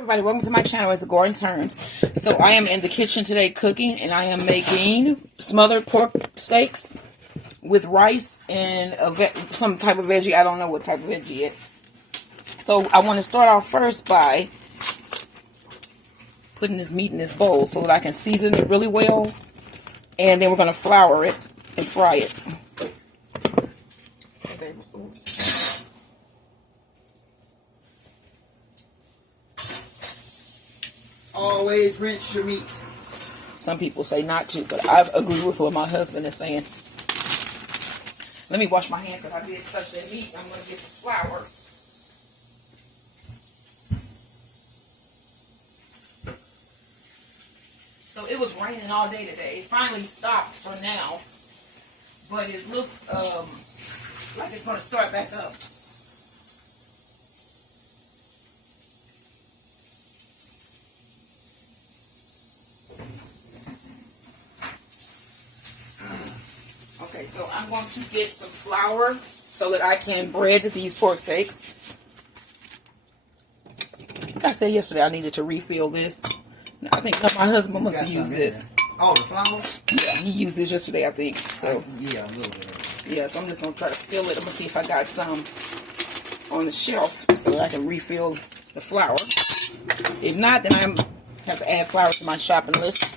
Everybody, welcome to my channel. It's the Gordon Turns. So I am in the kitchen today cooking, and I am making smothered pork steaks with rice and some type of veggie. I don't know what type of veggie yet. So I want to start off first by putting this meat in this bowl so that I can season it really well, and then we're going to flour it and fry it. Okay. Always rinse your meat. Some people say not to, but I agree with what my husband is saying. Let me wash my hands because I did touch that meat. I'm going to get some flour. So it was raining all day today. It finally stopped for now, but it looks like it's going to start back up. Okay, so I'm going to get some flour so that I can bread these pork steaks. Like I said yesterday, I needed to refill this. I think my husband must have used this. Oh, the flour? Yeah, he used this yesterday, I think. So yeah, a little bit. Yeah, so I'm just going to try to fill it. I'm going to see if I got some on the shelf so that I can refill the flour. If not, then I have to add flour to my shopping list.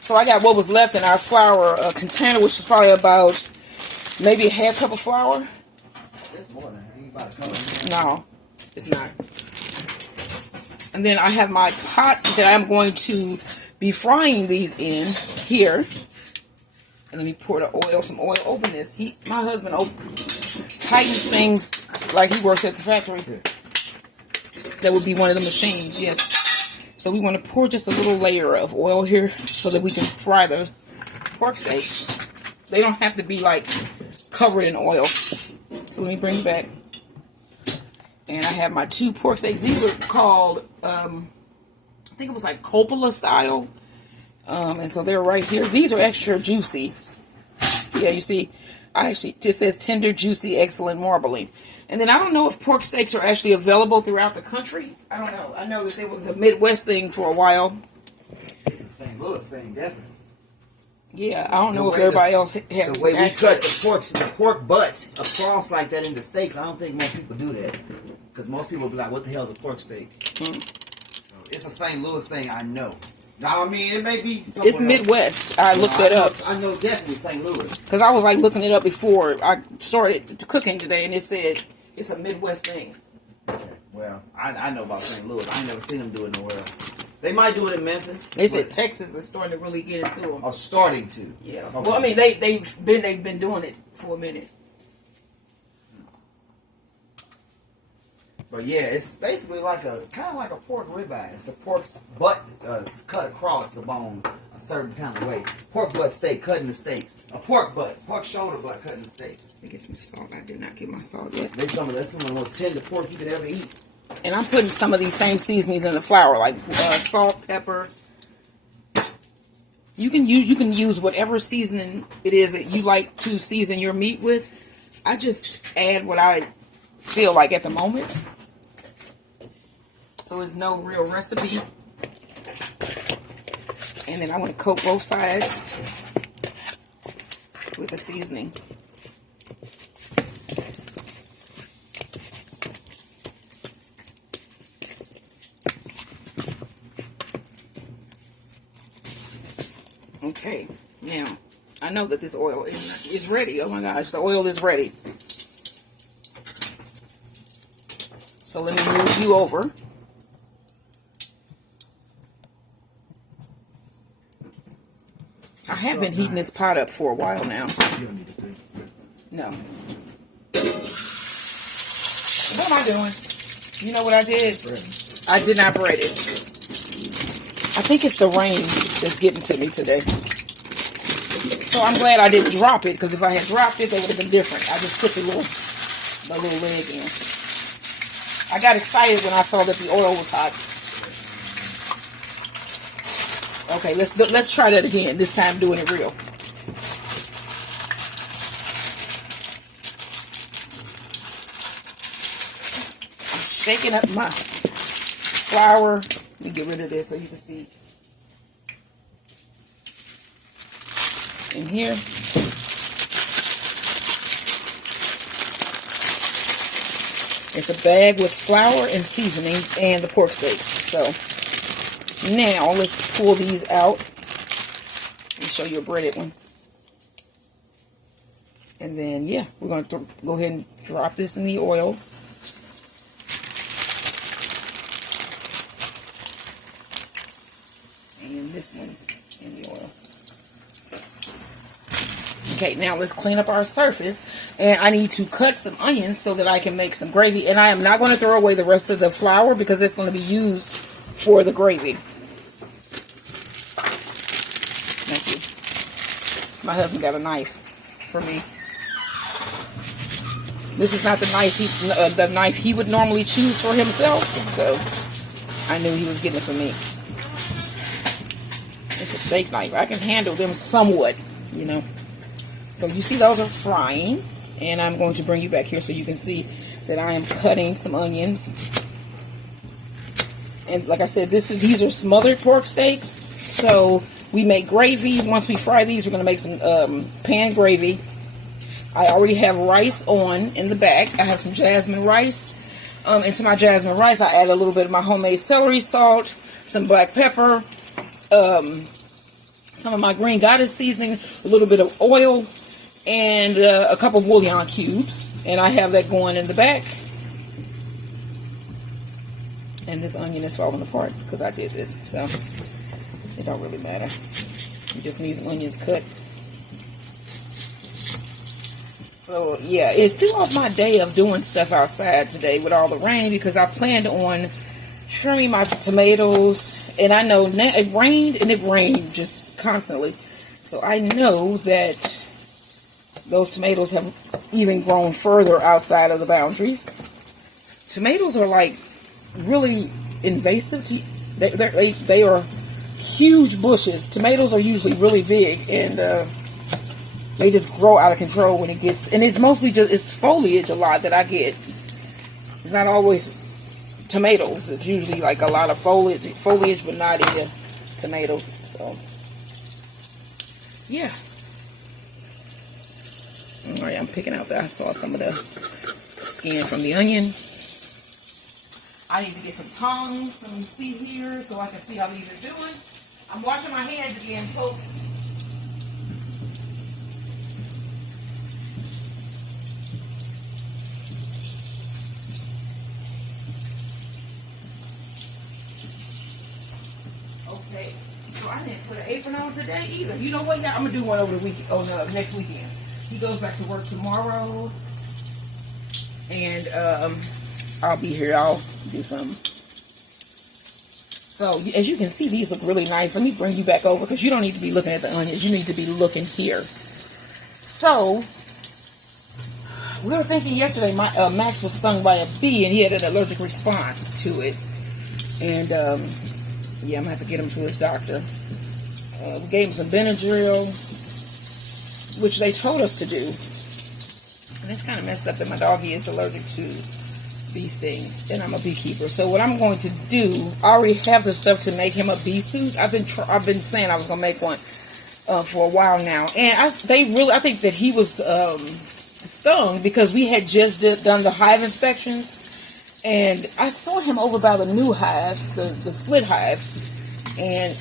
So I got what was left in our flour container, which is probably about maybe a half cup of flour. It's more than that. You about to come No, it's not. And then I have my pot that I'm going to be frying these in here. And let me pour the oil, some oil. Open this. My husband tightens things like he works at the factory. That would be one of the machines, yes. So we want to pour just a little layer of oil here so that we can fry the pork steaks. They don't have to be like covered in oil. So let me bring it back. And I have my 2 pork steaks. These are called, I think it was like Coppola style. And so they're right here. These are extra juicy. Yeah, you see, it says tender, juicy, excellent marbling. And then I don't know if pork steaks are actually available throughout the country. I don't know. I know that there was a Midwest thing for a while. It's the St. Louis thing, definitely. Yeah, I don't know if everybody else has the way we cut the pork butt across like that into steaks, I don't think most people do that. Because most people will be like, what the hell is a pork steak? So it's a St. Louis thing, I know. Now, I mean, it may be it's Midwest. I looked that up. I know definitely St. Louis. Because I was like looking it up before I started cooking today, and it said it's a Midwest thing. Okay. Well, I know about St. Louis. I ain't never seen them do it nowhere else. They might do it in Memphis. They said Texas is starting to really get into them. Oh, starting to. Yeah. Okay. Well, I mean, they've been doing it for a minute. But yeah, it's basically like kind of like a pork ribeye. It's a pork's butt cut across the bone a certain kind of way. Pork butt steak, cutting the steaks. A pork butt, pork shoulder butt, cutting the steaks. Let me get some salt. I did not get my salt yet. That's some of the most tender pork you could ever eat. And I'm putting some of these same seasonings in the flour, like salt, pepper. You can use whatever seasoning it is that you like to season your meat with. I just add what I feel like at the moment. So it's no real recipe. And then I want to coat both sides with the seasoning. Okay, now I know that this oil is ready. Oh my gosh, the oil is ready. So let me move you over. I have been heating this pot up for a while now. You don't need to do. No. What am I doing? You know what I did? I did not braid it. I think it's the rain that's getting to me today. So I'm glad I didn't drop it, because if I had dropped it, that would have been different. I just put the little leg in. I got excited when I saw that the oil was hot. Okay, let's try that again. This time doing it real. I'm shaking up my flour. Let me get rid of this so you can see. In here. It's a bag with flour and seasonings and the pork steaks. So now let's pull these out. Let me show you a breaded one. And then, yeah, we're going to go ahead and drop this in the oil. And this one in the oil. Okay, now let's clean up our surface. And I need to cut some onions so that I can make some gravy. And I am not going to throw away the rest of the flour because it's going to be used for the gravy. Thank you. My husband got a knife for me. This is not the knife he would normally choose for himself, so I knew he was getting it for me. It's a steak knife. I can handle them somewhat, you know. So you see those are frying, and I'm going to bring you back here so you can see that I am cutting some onions. And like I said, these are smothered pork steaks, so we make gravy. Once we fry these, we're going to make some pan gravy. I already have rice on in the back. I have some jasmine rice. And to my jasmine rice, I add a little bit of my homemade celery salt, some black pepper, some of my green goddess seasoning, a little bit of oil, and a couple of bouillon cubes. And I have that going in the back. And this onion is falling apart because I did this. So it don't really matter. You just need some onions cut. So, yeah, it threw off my day of doing stuff outside today with all the rain because I planned on trimming my tomatoes. And I know now it rained just constantly. So I know that those tomatoes have even grown further outside of the boundaries. Tomatoes are like really invasive. They are huge bushes. Tomatoes are usually really big, and they just grow out of control when it gets, and it's mostly just, it's foliage a lot that I get. It's not always tomatoes. It's usually like a lot of foliage, but not even tomatoes. So, yeah. Alright, I'm picking out that. I saw some of the skin from the onion. I need to get some tongs, let me see here, so I can see how these are doing. I'm washing my hands again, folks. Okay, so I didn't put an apron on today either. You know what? Yeah, I'm gonna do one over the week, next weekend. He goes back to work tomorrow, and I'll be here. I'll do something. So as you can see, these look really nice. Let me bring you back over because you don't need to be looking at the onions. You need to be looking here. So we were thinking yesterday, Max was stung by a bee and he had an allergic response to it. And yeah, I'm gonna have to get him to his doctor. We gave him some Benadryl, which they told us to do. And it's kind of messed up that my doggy is allergic to bee stings, and I'm a beekeeper. So what I'm going to do, I already have the stuff to make him a bee suit. I've been saying I was gonna make one for a while now, and I think that he was stung because we had just done the hive inspections, and I saw him over by the new hive, the split hive, and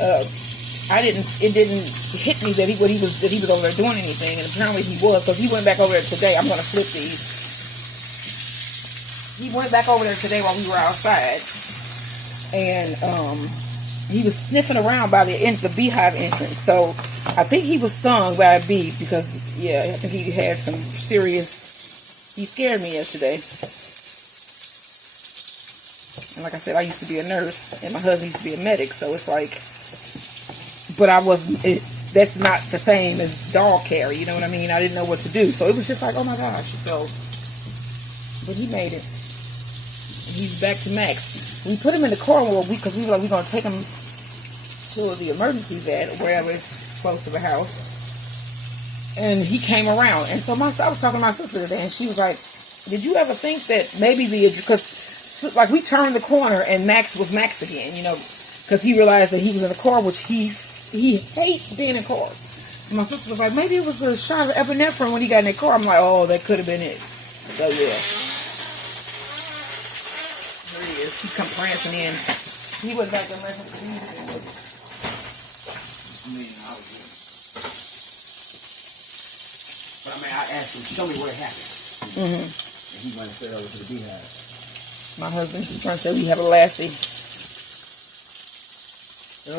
it didn't hit me that he was over there doing anything, and apparently he was, because he went back over there today. I'm gonna flip these. He went back over there today while we were outside, and he was sniffing around by the beehive entrance. So I think he was stung by a bee because, yeah, I think he had some serious. He scared me yesterday. And like I said, I used to be a nurse, and my husband used to be a medic. So it's like, but I wasn't. That's not the same as dog care. You know what I mean? I didn't know what to do, so it was just like, oh my gosh. So, but he made it. He's back to Max. We put him in the car because we were like, we're going to take him to the emergency vet or wherever is close to the house. And he came around. And so I was talking to my sister today, and she was like, did you ever think that maybe because like we turned the corner and Max was Max again, you know, because he realized that he was in the car, which he hates being in cars. So my sister was like, maybe it was a shot of epinephrine when he got in the car. I'm like, oh, that could have been it. So yeah, there he is. He come prancing in. He went back and left him. But I mean, I asked him, show me where it happened. Mm-hmm. And he went straight over to the beehive. My husband is trying to say we have a lassie.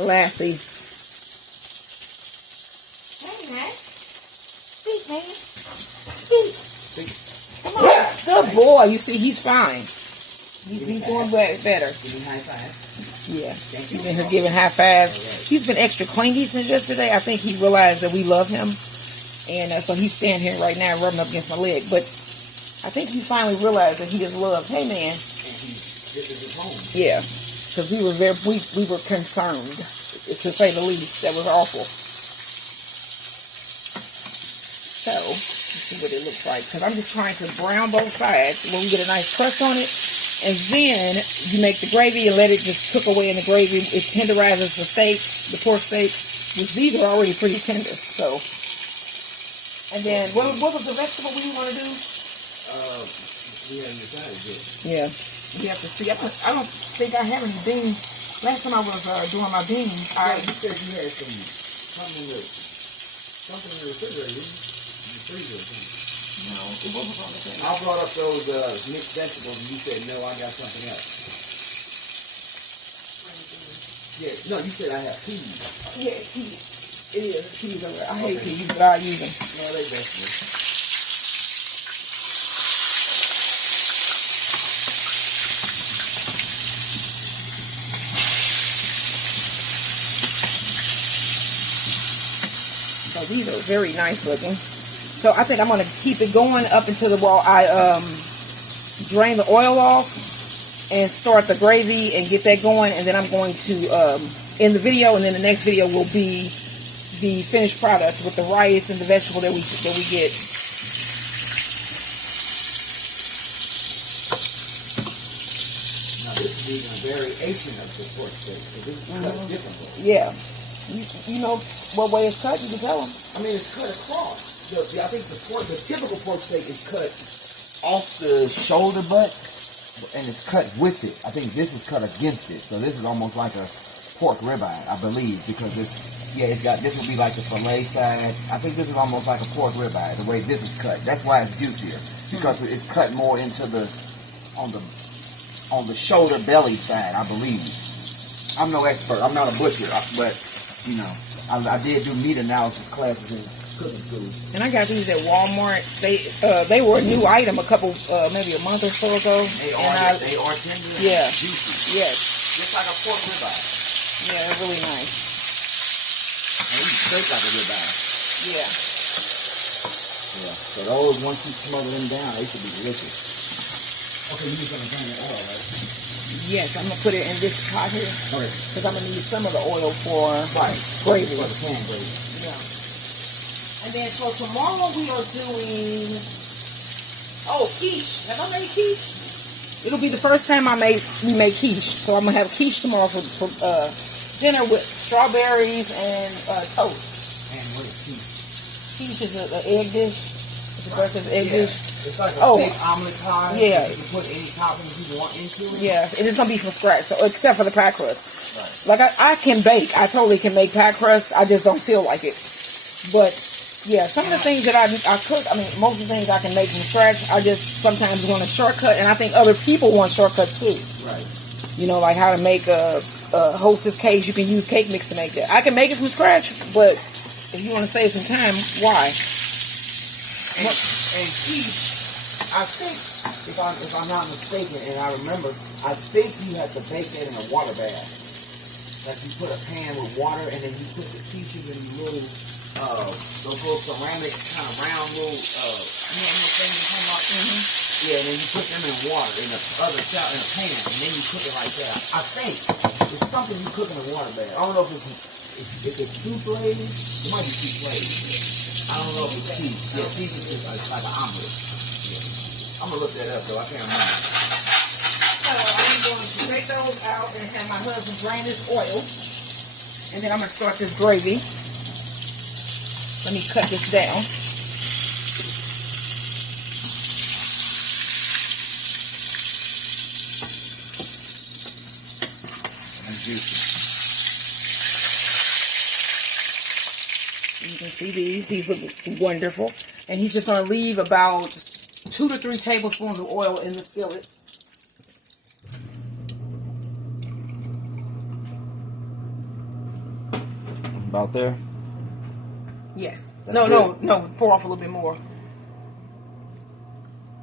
Lassie. Hey, Max. Speak, man. Speak. Come on. Good boy. You see, he's fine. He's doing better. Give me high five. Yeah. He's been here giving high fives. He's been extra clingy since yesterday. I think he realized that we love him. And so he's standing here right now rubbing up against my leg. But I think he finally realized that he is loved. Hey, man. This is his home. Yeah. Because we were concerned, to say the least. That was awful. So, let's see what it looks like. Because I'm just trying to brown both sides when we get a nice crust on it. And then you make the gravy and let it just cook away in the gravy. It tenderizes the steak, the pork steaks, which these are already pretty tender. So, and then what was the vegetable we want to do? We haven't decided yet. Yeah, we have to see. I don't think I have any beans. Last time I was doing my beans, You said you had something in the refrigerator, in the freezer or something. no, it wasn't on the thing. I brought up those mixed vegetables and you said, no, I got something else. Yeah, no, you said I have peas. Yeah, peas. It is peas over there. I hate peas, but I use them. No, they vegetables. So these are very nice looking. So I think I'm going to keep it going up until while I drain the oil off and start the gravy and get that going. And then I'm going to end the video, and then the next video will be the finished product with the rice and the vegetable that we get. Now this is even a variation of the pork steak. So this is cut differently. Yeah. You know what way it's cut? You can tell them. I mean, it's cut across. I think the typical pork steak is cut off the shoulder butt, and it's cut with it. I think this is cut against it. So this is almost like a pork ribeye, I believe, because this will be like the fillet side. I think this is almost like a pork ribeye, the way this is cut. That's why it's juicier, because it's cut more into on the shoulder belly side, I believe. I'm no expert. I'm not a butcher, but you know, I did do meat analysis classes in cooking school. And I got these at Walmart. They were a new item a couple, maybe a month or so ago. They are tender and Yeah. juicy. Yes. Just like a pork ribeye. Yeah, they're really nice. And eat straight like a ribeye. Yeah. Yeah. So those, once you smother them down, they should be delicious. Okay, you just gonna drain that oil, right? Yes, I'm gonna put it in this pot here Okay. because I'm gonna need some of the oil for gravy. For the pan gravy. Yeah. And then for tomorrow we are doing quiche. Have I made quiche? It'll be the first time we make quiche. So I'm gonna have quiche tomorrow for dinner with strawberries and toast. And what is quiche? Quiche is an egg dish. It's a breakfast egg dish. It's like a big omelet pie. Yeah. You can put any toppings you want into it. Yeah, and it's gonna be from scratch. So except for the pie crust. Right. Like I can bake. I totally can make pie crust. I just don't feel like it. But yeah, some of the things that I cook, I mean, most of the things I can make from scratch. I just sometimes want a shortcut, and I think other people want shortcuts too. Right. You know, like how to make a Hostess cakes. You can use cake mix to make that. I can make it from scratch, but if you want to save some time, why? And quiche, I think, if I'm not mistaken, and I remember, I think you have to bake that in a water bath. Like you put a pan with water, and then you put the quiches in little, those little ceramic kind of round little, things you talking about? Mm-hmm. Yeah, and then you put them in water in a pan, and then you cook it like that. I think it's something you cook in a water bath. I don't know if it's souffle. It might be souffle. I don't know if it's quiche. Yeah, quiche is just like an omelet. Yeah. I'm gonna look that up though. I can't remember. going to take those out and have my husband drain this oil. And then I'm going to start this gravy. Let me cut this down. You can see these look wonderful. And he's just going to leave about 2 to 3 tablespoons of oil in the skillet. About there? Yes. That's no, good. no. Pour off a little bit more.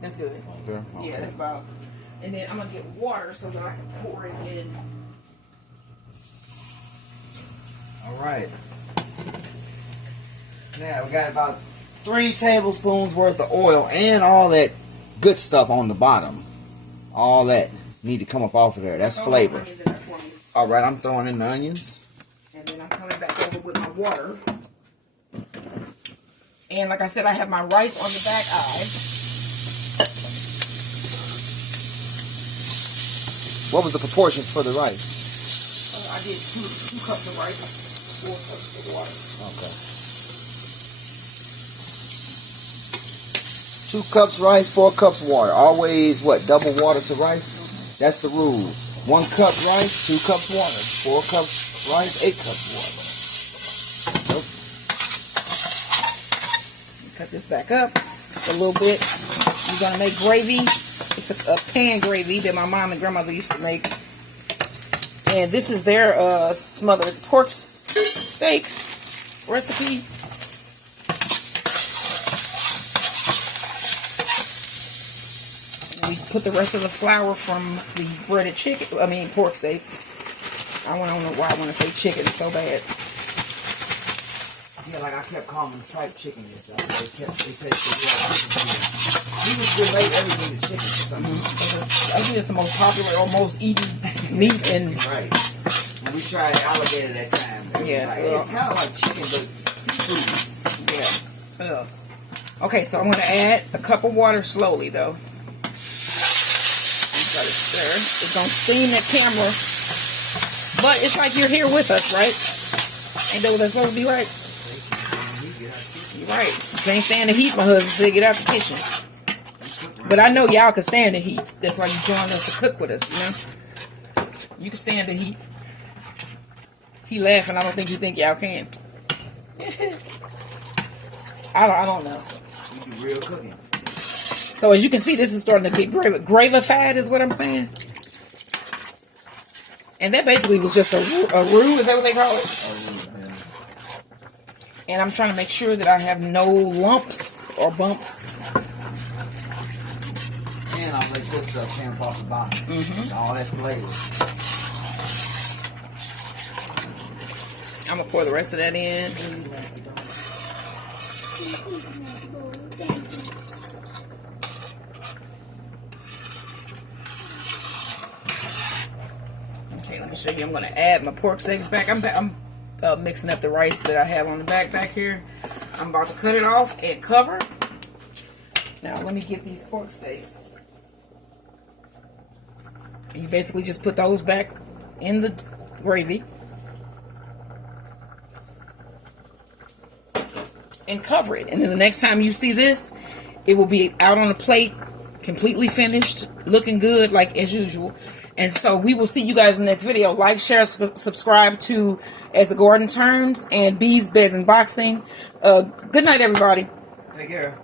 That's good. Okay. Yeah, that's about. And then I'm going to get water so that I can pour it in. All right. Now we got about 3 tablespoons worth of oil and all that good stuff on the bottom. All that need to come up off of there. That's flavor. All right, I'm throwing in the onions. And then I'm coming back over with my water. And like I said, I have my rice on the back eye. What was the proportions for the rice? I did 2 cups of rice, 4 cups of water. Okay. 2 cups rice, 4 cups water. Always, what, double water to rice? That's the rule. 1 cup rice, 2 cups water. 4 cups rice, 8 cups water. Nope. Cut this back up a little bit. We're going to make gravy. It's a pan gravy that my mom and grandmother used to make. And this is their smothered pork steaks recipe. We put the rest of the flour from the breaded pork steaks. I don't know why I want to say chicken so bad. Yeah, like I kept calling them tripe chicken. They said we was relate everything to chicken for some reason. I think it's the most popular or most eaten meat in. Right. When we tried alligator that time. Yeah. It's kind of like chicken, but seafood. Yeah. Okay, so I'm going to add a cup of water slowly, though. You got to stir. It's going to steam that camera. But it's like you're here with us, right? Ain't that what that's supposed to be like? You're right. You can't stand the heat, my husband said. Get out the kitchen. But I know y'all can stand the heat. That's why you joined us to cook with us, you know? You can stand the heat. He laughing. I don't think you think y'all can. I don't know. You do real cooking. So as you can see, this is starting to get gravified is what I'm saying. And that basically was just a roux. Is that what they call it? And I'm trying to make sure that I have no lumps or bumps. And I'll let this stuff camp off the bottom. All that flavor. I'm going to pour the rest of that in. Okay, let me show you. I'm going to add my pork steaks back. I'm mixing up the rice that I have on the back here. I'm about to cut it off and cover. Now, let me get these pork steaks. And you basically just put those back in the gravy. And cover it. And then the next time you see this, it will be out on a plate, completely finished, looking good like as usual. And so we will see you guys in the next video. Like, share, subscribe to As the Garden Turns and Bees, Beds, and Boxing. Good night, everybody. Take care.